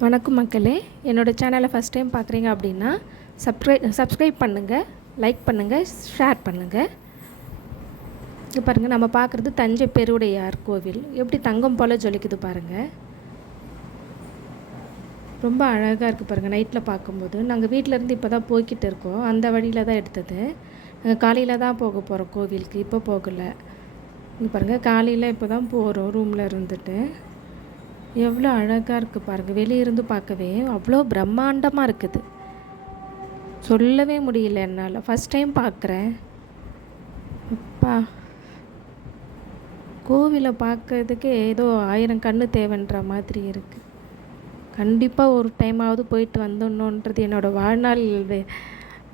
வணக்கம் மக்களே, என்னோடய சேனலை ஃபஸ்ட் டைம் பார்க்குறீங்க அப்படின்னா சப்ஸ்கிரைப் பண்ணுங்கள், லைக் பண்ணுங்கள், ஷேர் பண்ணுங்கள். இது பாருங்கள், நம்ம பார்க்குறது தஞ்சை பெருவுடையார் கோவில் எப்படி தங்கம் போல் ஜொலிக்குது பாருங்கள். ரொம்ப அழகாக இருக்குது பாருங்கள். நைட்டில் பார்க்கும்போது நாங்கள் வீட்டிலேருந்து இப்போ தான் போய்கிட்டு இருக்கோம். அந்த வழியில் தான் எடுத்தது. நாங்கள் காலையில் தான் போக போகிறோம் கோவிலுக்கு, இப்போ போகலை. இங்கே பாருங்கள், காலையில் இப்போ தான் போகிறோம் ரூமில் இருந்துட்டு. எவ்வளோ அழகாக இருக்குது பாருங்கள். வெளியிருந்து பார்க்கவே அவ்வளோ பிரம்மாண்டமாக இருக்குது. சொல்லவே முடியல என்னால். ஃபஸ்ட் டைம் பார்க்குறேன். அப்பா, கோவிலை பார்க்கறதுக்கே ஏதோ 1000 கண்ணு தேவைன்ற மாதிரி இருக்குது. கண்டிப்பாக ஒரு டைமாவது போயிட்டு வந்துடணுன்றது என்னோடய வாழ்நாள்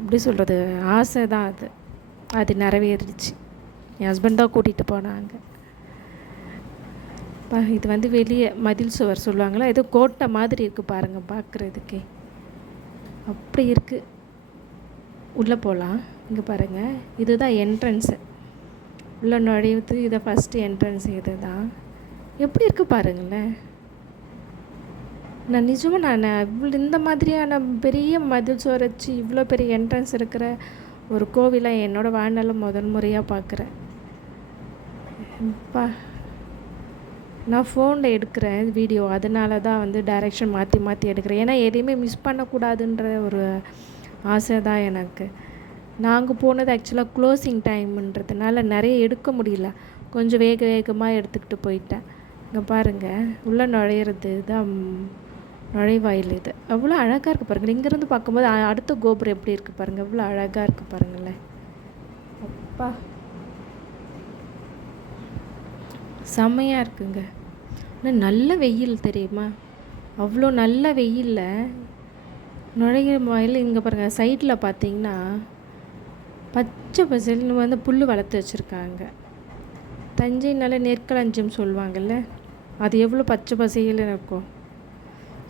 எப்படி சொல்கிறது ஆசை தான். அது நிறைவேறிடுச்சு. என் ஹஸ்பண்ட் தான் கூட்டிகிட்டு போனாங்க. இது வெளியே மதில் சுவர் சொல்லுவாங்களா, ஏதோ கோட்டை மாதிரி இருக்குது பாருங்கள் பார்க்குறதுக்கே. அப்படி இருக்குது. உள்ளே போகலாம். இங்கே பாருங்கள், இதுதான் என்ட்ரன்ஸு. உள்ளே நுழைவுது. இதை ஃபஸ்ட்டு என்ட்ரன்ஸ் இது தான். எப்படி இருக்குது பாருங்களேன். நான் நிஜமாக நான் இந்த மாதிரியான பெரிய மதில் சுவர் வச்சு இவ்வளோ பெரிய என்ட்ரன்ஸ் இருக்கிற ஒரு கோவிலை என்னோடய வாழ்நாளில் முதல் முறையாக பார்க்குறேன். அப்பா, நான் ஃபோனில் எடுக்கிறேன் வீடியோ, அதனால தான் டைரெக்ஷன் மாற்றி எடுக்கிறேன். ஏன்னா எதையுமே மிஸ் பண்ணக்கூடாதுன்ற ஒரு ஆசை தான் எனக்கு. நாங்கள் போனது ஆக்சுவலாக க்ளோசிங் டைம்ன்றதுனால நிறைய எடுக்க முடியல. கொஞ்சம் வேகமாக எடுத்துக்கிட்டு போயிட்டேன். இங்கே பாருங்கள், உள்ளே நுழையிறது தான் நுழைவாயில். இது அவ்வளோ அழகாக இருக்குது பாருங்கள். இங்கேருந்து பார்க்கும்போது அடுத்த கோபுரம் எப்படி இருக்குது பாருங்கள். அவ்வளோ அழகாக இருக்குது பாருங்களேன். அப்பா, செம்மையாக இருக்குங்க. ஆனால் நல்ல வெயில் தெரியுமா. அவ்வளோ நல்ல வெயிலில் நுழைய வாயில். இங்கே பாருங்கள், சைடில் பார்த்தீங்கன்னா பச்சை பசேல்னு புல் வளர்த்து வச்சுருக்காங்க. தஞ்சைனால நெற்களஞ்சியம் சொல்லுவாங்கள்ல, அது எவ்வளோ பச்சை பசேல்னு இருக்கும்.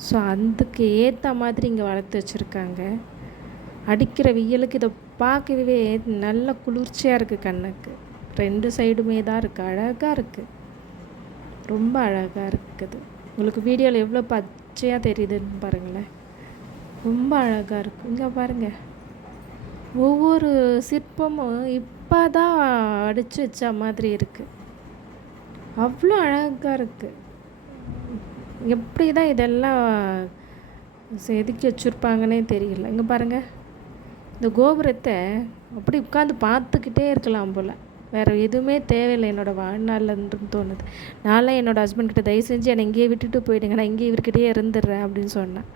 ஸோ அதுக்கு ஏற்ற மாதிரி இங்கே வளர்த்து வச்சுருக்காங்க. அடிக்கிற வெயிலுக்கு இதை பார்க்கவே நல்ல குளிர்ச்சியாக இருக்குது கண்ணுக்கு. 2 சைடுமே தான் இருக்குது. அழகாக இருக்குது. ரொம்ப அழகாக இருக்குது. உங்களுக்கு வீடியோவில் எவ்வளோ பச்சையாக தெரியுதுன்னு பாருங்களேன். ரொம்ப அழகாக இருக்குது. இங்கே பாருங்கள், ஒவ்வொரு சிற்பமும் இப்போ தான் அடித்து வச்ச மாதிரி இருக்குது. அவ்வளோ அழகாக இருக்குது. எப்படி தான் இதெல்லாம் செதுக்கி வச்சுருப்பாங்கன்னே தெரியல. இங்கே பாருங்கள், இந்த கோபுரத்தை அப்படி உட்காந்து பார்த்துக்கிட்டே இருக்கலாம் போல். வேறு எதுவுமே தேவையில்லை என்னோடய வாழ்நாள்லன்னு தோணுது. நான்லாம் என்னோடய ஹஸ்பண்ட்கிட்ட தயவு செஞ்சு என்னை இங்கேயே விட்டுட்டு போயிடுங்க, நான் இங்கேயே இவர்கிட்டயே இருந்துடுறேன் அப்படின்னு சொன்னேன்.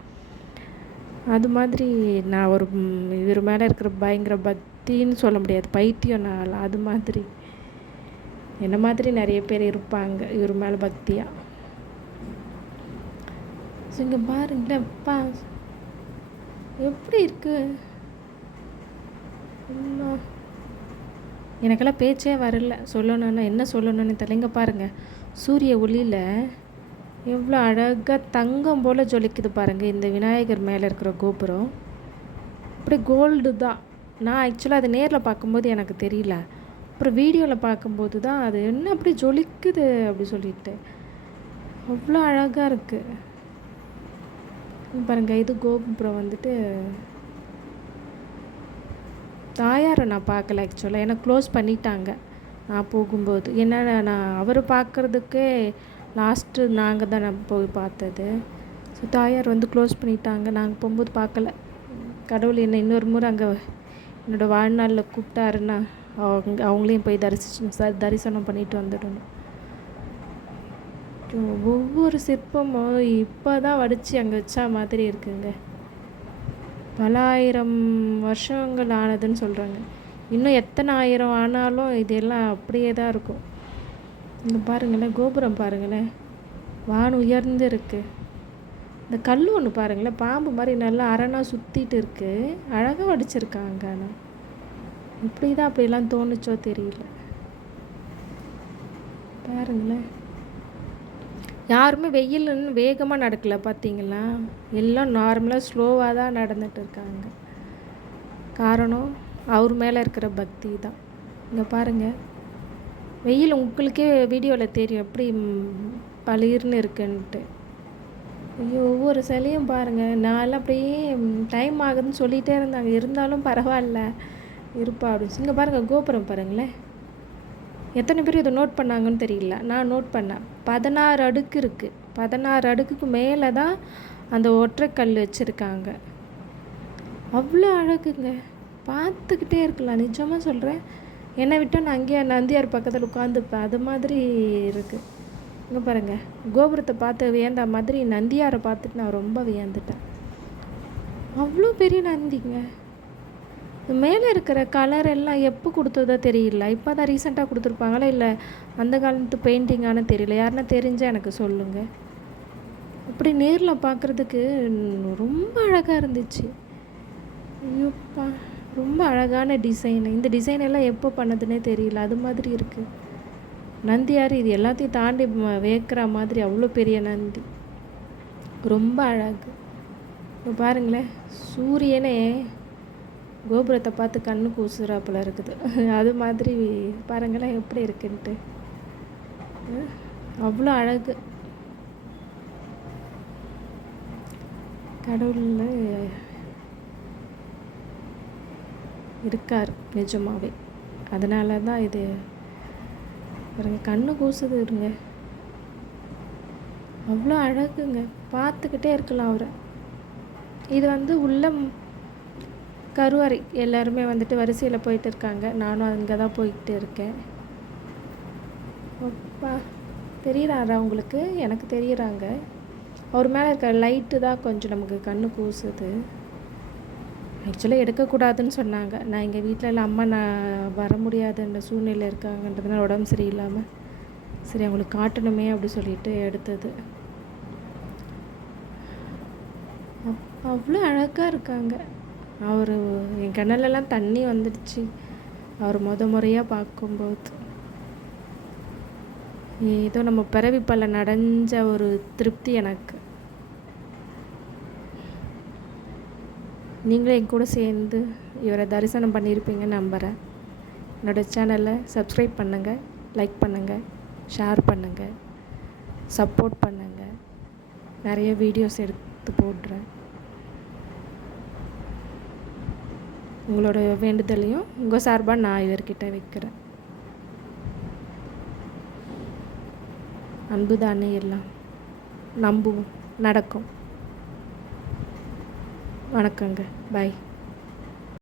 அது மாதிரி நான் இவர் மேலே இருக்கிற பயங்கர பக்தின்னு சொல்ல முடியாது, பைத்தியம் நான். அது மாதிரி என்ன மாதிரி நிறைய பேர் இருப்பாங்க இவர் மேலே பக்தியாக. ஸோ இங்கே பாருங்களேன், அப்பா எப்படி இருக்குது. எனக்கெல்லாம் பேச்சே வரல. சொல்லணுன்னா என்ன சொல்லணும்னு தெரியல. பாருங்கள், சூரிய ஒளியில் எவ்வளோ அழகாக தங்கம் போல் ஜொலிக்குது பாருங்கள். இந்த விநாயகர் மேலே இருக்கிற கோபுரம் அப்படி கோல்டு தான். நான் ஆக்சுவலாக அது நேரில் பார்க்கும்போது எனக்கு தெரியல. அப்புறம் வீடியோவில் பார்க்கும்போது தான் அது என்ன அப்படி ஜொலிக்குது அப்படி சொல்லிட்டு அவ்வளோ அழகாக இருக்குது பாருங்கள். இது கோபுரம் தாயாரை நான் பார்க்கல ஆக்சுவலாக. ஏன்னா க்ளோஸ் பண்ணிட்டாங்க நான் போகும்போது. ஏன்னா நான் அவர் பார்க்குறதுக்கே லாஸ்ட்டு நாங்கள் தான் நான் போய் பார்த்தது. ஸோ தாயார் க்ளோஸ் பண்ணிட்டாங்க. நாங்கள் போகும்போது பார்க்கல. கடவுள் என்னை இன்னொரு முறை அங்கே என்னோடய வாழ்நாளில் கூப்பிட்டாருன்னா அவங்களையும் போய் தரிசனம் பண்ணிட்டு வந்துடணும். ஒவ்வொரு சிற்பமும் இப்போ தான் வடித்து அங்கே வச்சா மாதிரி இருக்குங்க. பல 1000 வருஷங்கள் ஆனதுன்னு சொல்கிறாங்க. இன்னும் எத்தனை 1000 ஆனாலும் இதெல்லாம் அப்படியே தான் இருக்கும். இங்கே பாருங்களேன், கோபுரம் பாருங்களேன், வான் உயர்ந்து இருக்குது. இந்த கல் ஒன்று பாருங்களேன், பாம்பு மாதிரி நல்லா அரணாக சுற்றிட்டு இருக்குது. அழகாக வடிச்சிருக்காங்க. ஆனால் இப்படி தான் அப்படிலாம் தோணுச்சோ தெரியல. பாருங்களேன், யாருமே வெயில்னு வேகமாக நடக்கலை பார்த்தீங்களா. எல்லாம் நார்மலாக ஸ்லோவாக தான் நடந்துட்டு இருக்காங்க. காரணம் அவர் மேலே இருக்கிற பக்தி தான். இங்கே பாருங்கள், வெயில் உங்களுக்கே வீடியோவில் தெரியும் எப்படி பளிர்னு இருக்குன்ட்டு. ஐயோ! ஒவ்வொரு சிலையும் பாருங்கள், நான்லாம் அப்படியே டைம் ஆகுதுன்னு சொல்லிகிட்டே இருந்தாங்க. இருந்தாலும் பரவாயில்ல இருப்பா அப்படின்னு. இங்கே பாருங்கள், கோபுரம் பாருங்களேன். எத்தனை பேர் இதை நோட் பண்ணாங்கன்னு தெரியல. நான் நோட் பண்ணேன். 16 அடுக்கு இருக்குது. 16 அடுக்குக்கு மேலே தான் அந்த ஒற்றைக்கல் வச்சுருக்காங்க. அவ்வளோ அழகுங்க. பார்த்துக்கிட்டே இருக்கலாம். நிஜமாக சொல்கிறேன். என்னை விட்டால் நான் அங்கேயே நந்தியார் பக்கத்தில் உட்காந்துப்பேன். அது மாதிரி இருக்குது. இங்கே பாருங்கள், கோபுரத்தை பார்த்து வியந்த மாதிரி நந்தியாரை பார்த்துட்டு நான் ரொம்ப வியந்துட்டேன். அவ்வளோ பெரிய நந்திங்க. மேலே இருக்கிற கலர் எல்லாம் எப்போ கொடுத்ததோ தெரியல. இப்போ தான் ரீசெண்டாக கொடுத்துருப்பாங்களா இல்லை அந்த காலத்து பெயிண்டிங்கானு தெரியல. யாருன்னா தெரிஞ்சால் எனக்கு சொல்லுங்கள். அப்படி நேரில் பார்க்குறதுக்கு ரொம்ப அழகாக இருந்துச்சு. ஐயோப்பா, ரொம்ப அழகான டிசைன். இந்த டிசைன் எல்லாம் எப்போ பண்ணதுன்னே தெரியல. அது மாதிரி இருக்குது. நந்தியார் இது எல்லாத்தையும் தாண்டி வேக்கிற மாதிரி அவ்வளோ பெரிய நந்தி. ரொம்ப அழகு. இப்போ பாருங்களேன், சூரியனே கோபுரத்தை பார்த்து கண்ணு கூசுறாப்புல இருக்குது. அது மாதிரி பாருங்களேன் எப்படி இருக்குன்ட்டு. அவ்வளோ அழகு. கடவுள் இருக்கார் நிஜமாவே. அதனால தான் இது பாருங்க, கண்ணு கூசுது இருங்க. அவ்வளோ அழகுங்க. பார்த்துக்கிட்டே இருக்கலாம் அவரை. இது உள்ள கருவறை. எல்லாருமே வரிசையில் போயிட்டு இருக்காங்க. நானும் அங்கே தான் போய்கிட்டு இருக்கேன். அப்பா, தெரியுறாரா உங்களுக்கு? எனக்கு தெரியுறாங்க. அவர் மேலே இருக்க லைட்டு தான் கொஞ்சம் நமக்கு கண்ணு கூசுது. ஆக்சுவலாக எடுக்கக்கூடாதுன்னு சொன்னாங்க. நான் எங்கள் வீட்டில் அம்மா நான் வர முடியாதுன்ற சூழ்நிலை இருக்காங்கன்றதுனால உடம்பு சரியில்லாமல் சரி அவங்களுக்கு காட்டணுமே அப்படி சொல்லிட்டு எடுத்தது. அவ்வளோ அழகாக இருக்காங்க. அவர் என் கண்ணிலலாம் தண்ணி வந்துடுச்சு அவர் முறையாக பார்க்கும்போது. ஏதோ நம்ம பிறவி பலன் அடைஞ்ச ஒரு திருப்தி எனக்கு. நீங்களே என் கூட சேர்ந்து இவரை தரிசனம் பண்ணியிருப்பீங்கன்னு நம்புகிறேன். என்னோடய சேனலை சப்ஸ்கிரைப் பண்ணுங்கள், லைக் பண்ணுங்கள், ஷேர் பண்ணுங்கள், சப்போர்ட் பண்ணுங்கள். நிறைய வீடியோஸ் எடுத்து போடுறேன். உங்களோட வேண்டுதலையும் உங்கள் சார்பாக நான் இவர்கிட்ட வைக்கிறேன். அன்பு தானே எல்லாம். நம்புவோம், நடக்கும். வணக்கங்க. பாய்.